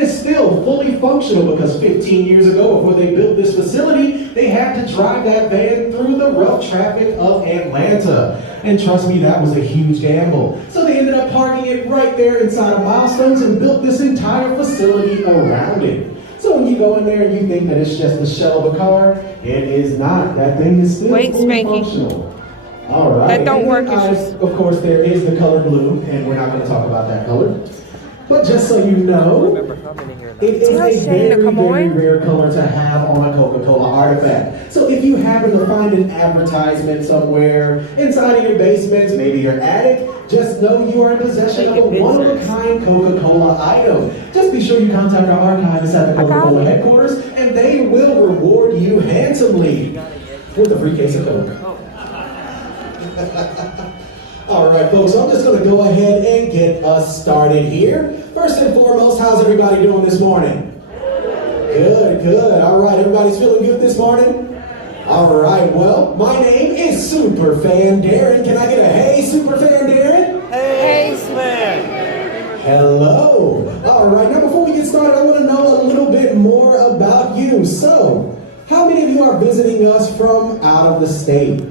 It's still fully functional because 15 years ago, before they built this facility, they had to drive that van through the rough traffic of Atlanta. And trust me, that was a huge gamble. So they ended up parking it right there inside of Milestones and built this entire facility around it. So when you go in there and you think that it's just the shell of a car, it is not. That thing is still fully functional. All right. That don't work. Of course, there is the color blue, and we're not going to talk about that color. But just so you know, it is a very rare color to have on a Coca-Cola artifact. So if you happen to find an advertisement somewhere inside of your basements, maybe your attic, just know you are in possession of a one-of-a-kind Coca-Cola item. Just be sure you contact our archivist at the Coca-Cola headquarters, and they will reward you handsomely with a free case of Coke. All right, folks, I'm just going to go ahead and get us started here. First and foremost, how's everybody doing this morning? Good, good. All right, everybody's feeling good this morning? All right, well, my name is Superfan Darren. Can I get a hey, Superfan Darren? Hey, Sven. Hello. All right, now before we get started, I want to know a little bit more about you. So, how many of you are visiting us from out of the state?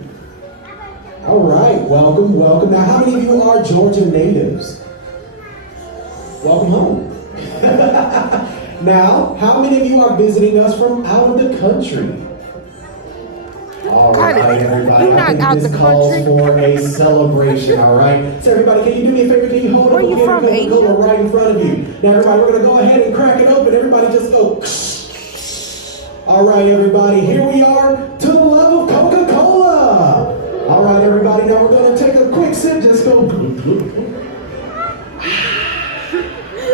All right, welcome, welcome. Now, how many of you are Georgia natives? Welcome home. Now, how many of you are visiting us from out of the country? All right, everybody. You're not out the country. For a celebration, all right? So, everybody, can you do me a favor? Can you hold Where up you from, Coca-Cola right in front of you? Now, everybody, we're going to go ahead and crack it open. Everybody just go. All right, everybody, here we are to the love of Coca-Cola. All right, everybody, now we're going to take a quick sip. Just go.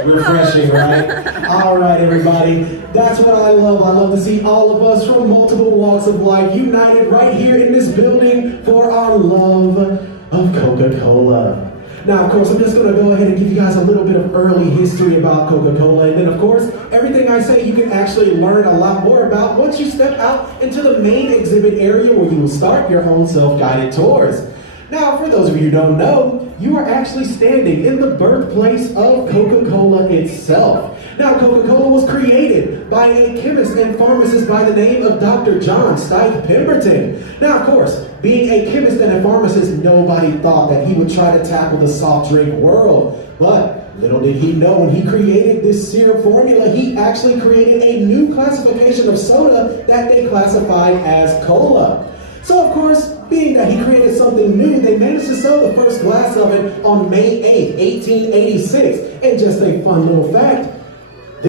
Refreshing, right? All right, everybody. That's what I love. I love to see all of us from multiple walks of life united right here in this building for our love of Coca-Cola. Now, of course, I'm just going to go ahead and give you guys a little bit of early history about Coca-Cola. And then, of course, everything I say you can actually learn a lot more about once you step out into the main exhibit area where you will start your own self-guided tours. Now, for those of you who don't know, you are actually standing in the birthplace of Coca-Cola itself. Now, Coca-Cola was created by a chemist and pharmacist by the name of Dr. John Stike Pemberton. Now, of course, being a chemist and a pharmacist, nobody thought that he would try to tackle the soft drink world. But little did he know, when he created this syrup formula, he actually created a new classification of soda that they classified as cola. So, of course, being that he created something new, they managed to sell the first glass of it on May 8th, 1886. And just a fun little fact,